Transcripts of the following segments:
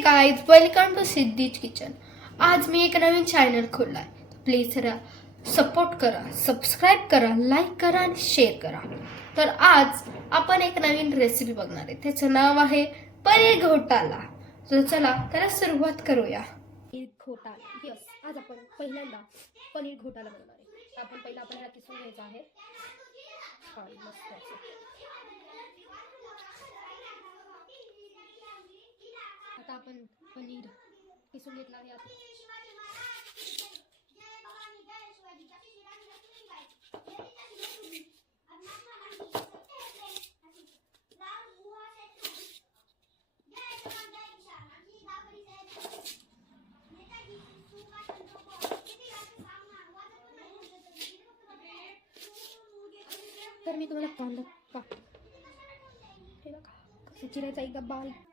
Guys, welcome to Siddhi's kitchen. आज मी एक नवीन चॅनल खोललाय। प्लीज सपोर्ट करा, सबस्क्राईब करा, लाईक करा आणि शेअर करा। तर आज आपण एक नवीन रेसिपी बघणार आहे। त्याचं नाव आहे पनीर घोटाला। तर चला त्याला सुरुवात करूया। पनीर घोटाला, यस, आज आपण पहिल्यांदा पनीर घोटाला बनवणार आहे। आपण पहिला ह्याला किसून घ्यायचा आहे। मस्त आता आपण पनीर किसून घेतला आहे। तर मी तुम्हाला कांदा कापतो, हे बघा कसं चिरायचा एकदम बारीक।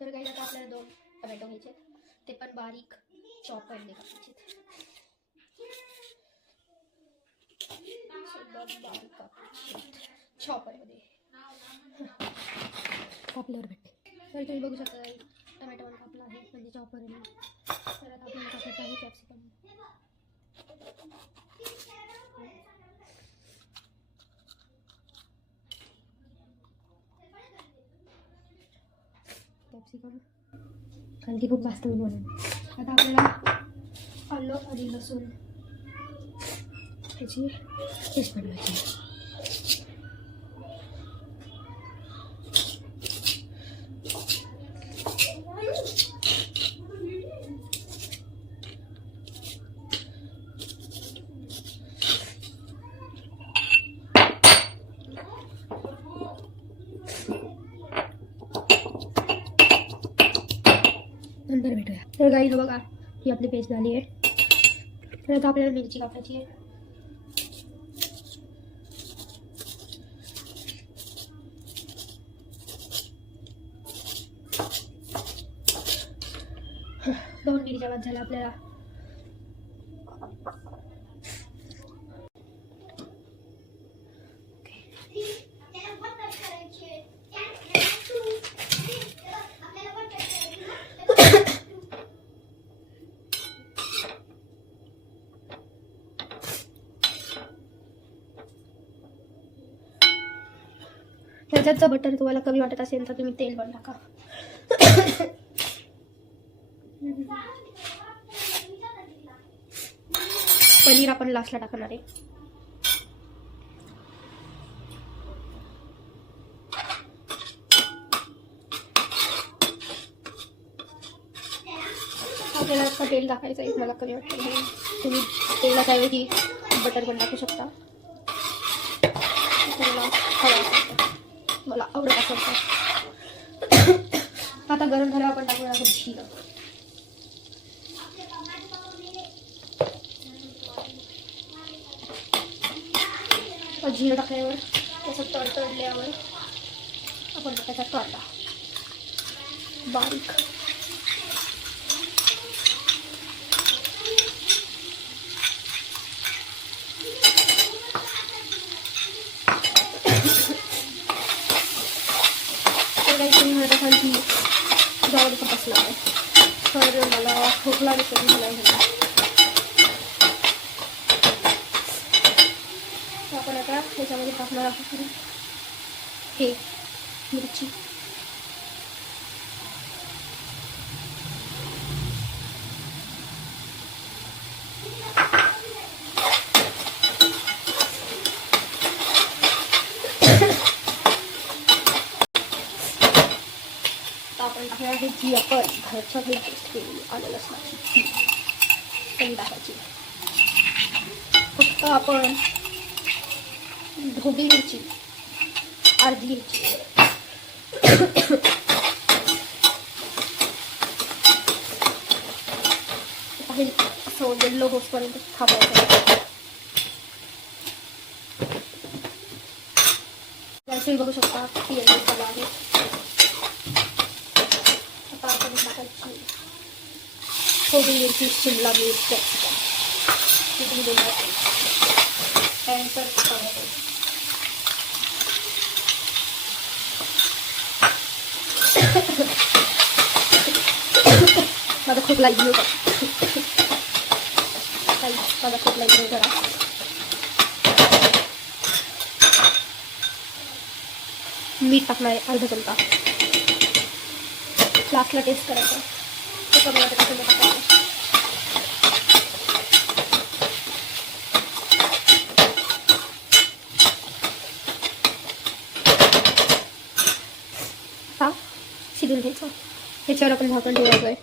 तर काही आता आपल्याला 2 टोमॅटो घ्यायचे, ते पण बारीक चॉपरने कापायचे। बारीक चॉपरमध्ये कापल्यावर भेटते। तर तुम्ही बघू शकता टोमॅटो कापला आहे म्हणजे चॉपरने। तर आता आपल्याला कापायचं आहे कॅप्सिकम। आणखी खूप जास्त बनवून आता आपल्याला आलं आणि लसूण त्याची पेस्ट बनवायची। नंतर भेटूया। तर गाईज बघा, ही आपली पेस्ट झाली आहे। तर आता आपल्याला मिरची कापायची आहे। दोन मिरच्या बाद झाल्या आपल्याला। त्याच्यात बटर तुम्हाला कमी वाटत असेल तर तुम्ही तेल पण टाका। पनीर आपण लास्टला टाकणार आहे। आपल्याला तेल टाकायचं आहे, मला कमी वाटतं। तुम्ही तेलाच्याऐवजी बटर पण टाकू शकता, मला आवडत असेल तर। आता गरम झाल्यावर आपण टाकूया जिरं। जिरं टाकल्यावर तसं तडतडल्यावर आपण टाकायचा कांदा बारीक। खाली जावं बसला आहे तर मला खोकला कधी झाला आहे। आपण आता ह्याच्यामध्ये टाकणार आहोत हे मिरची। आपण टाकणार आहे जी आपण घरच्या घरी पेस्ट केलेली आलं लसणाची ती टाकायची। फक्त आपण ढोबळी मिरची अर्धी घ्यायची। असं येल्लो होसपर्यंत थांबायचं। तुम्ही बघू शकता की येल्लो झाला आहे। आता आपण टाकायची ढोबळी मिरची, शिमला मिरच, कॅप्सिकम त्यानंतर टोमॅटो। खोकला घेऊ का माझा खोकला घेऊ जरा. मीठ टाकणार आहे अर्धा चमचा. लास्टला टेस्ट करायचं ते कमी वाटत असेल टाकायचं. हा शिजून घ्यायचं. ह्याच्यावर आपण झाकण ठेवायचं आहे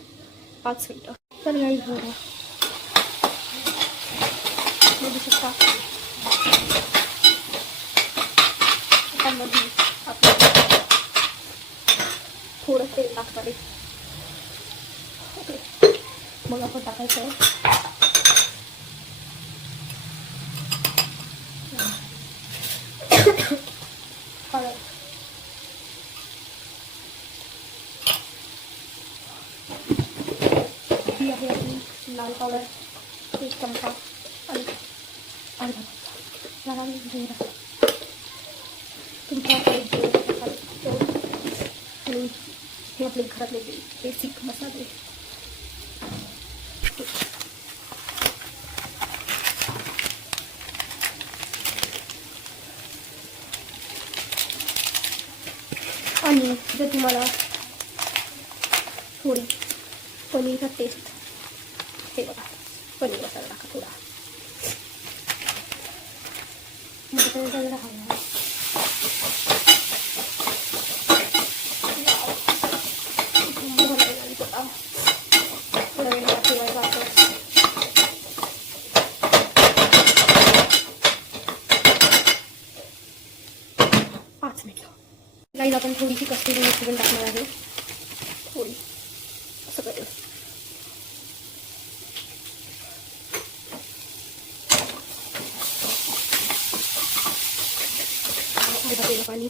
5 मिनिटं. तर गाईस बघा बघू शकता त्यामध्ये आपण थोडं तेल टाकणार आहे. ओके मग आपण टाकायचं आहे हळद. ही आहे आपली लाल पावडर 1 चमचा आणि अर्धा चमचा लाल जिरा. तुमच्याकडे आणि हे आपले घरातले बेसिक मसाले. आणि जर तुम्हाला थोडी पनीरचा टेस्ट हे बघा पनीर मसाला टाका थोडा. मग जरा हवा थोडा वेळ ठेवायचा आपण. 5 मिनिटं. गाईज आपण थोडीशी कस्तुरी मेथी पण टाकणार आहे. थोडी असं करेल. अर्धा पेला पाणी.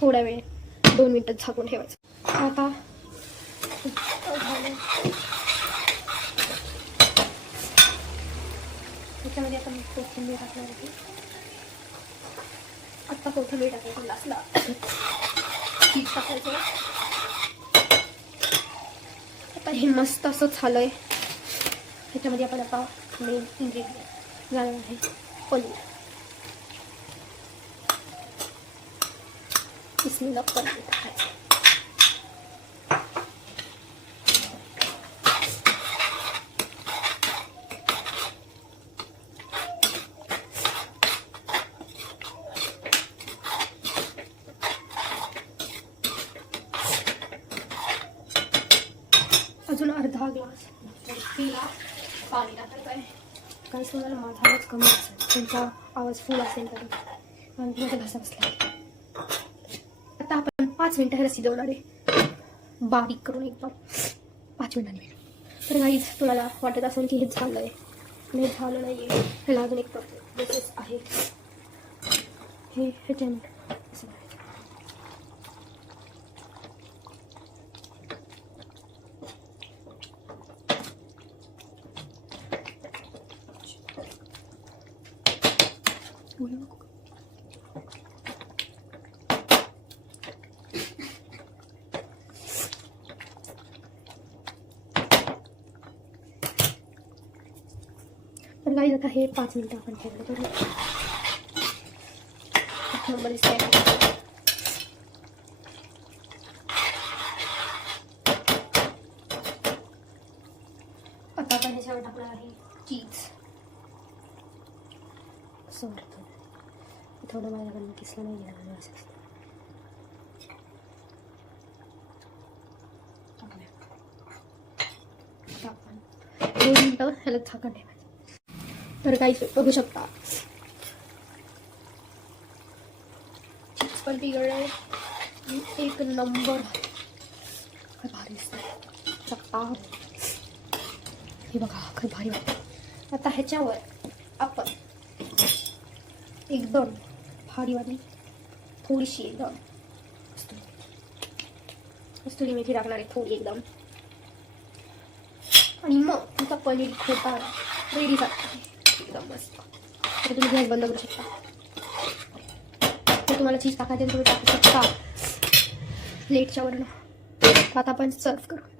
थोडा वेळ 2 मिनिटं झाकून ठेवायचं. आता त्याच्यामध्ये आपण कोथिंबीर टाकणार आहे. आत्ता कोथिंबीर टाकायचं लास्टला. चीज टाकायचं. आता हे मस्त असं झालंय. ह्याच्यामध्ये आपण आता मेन इन्ग्रेडियंट जाणार आहे पनीर. किसलेलं पनीर टाकायचं. अजून अर्धा ग्लास पाणी टाकायचं आहे. काही सोडायला माझा आवाज कमी असेल, तुमचा आवाज फुल असेल तरी, आणि माझा घसा बसला. आता आपण 5 मिनिटं ह्याला शिजवणार आहे बारीक करून एकदम 5 मिनिटांनी. तर गाईज तुम्हाला वाटत असेल की हे झालं आहे, हे झालं नाही आहे. ह्याला अजून एक प्रोसेस आहे. हे ह्याच्यामध्ये असं करायचं. तर गाईज आता हे 5 मिनिटं आपण ठेवलं तर नंबर दिसतंय. आता आपण त्याच्यावर टाकणार आहे चीज. असं वाटतं थोडं माझ्याकडून किसलं नाही गेलं असं. आपण 2 मिनिटं ह्याला झाकण ठेवायचं. तर काही बघू शकता चीज पण पिघळलंय. एक नंबर काय भारी शकता. हे बघा खरं भारी वाटतं. आता ह्याच्यावर आपण एकदम भारीवाली थोडीशी एकदम कस्तुरी मेथी टाकणार आहे थोडी एकदम. आणि मग तुमचा पनीर खोटा रेडी झालं एकदम मस्त. तर तुम्ही गॅस बंद करू शकता. तर तुम्हाला चीज टाकायचे तुम्ही टाकू शकता प्लेटच्या वरनं. आता आपण सर्व करू.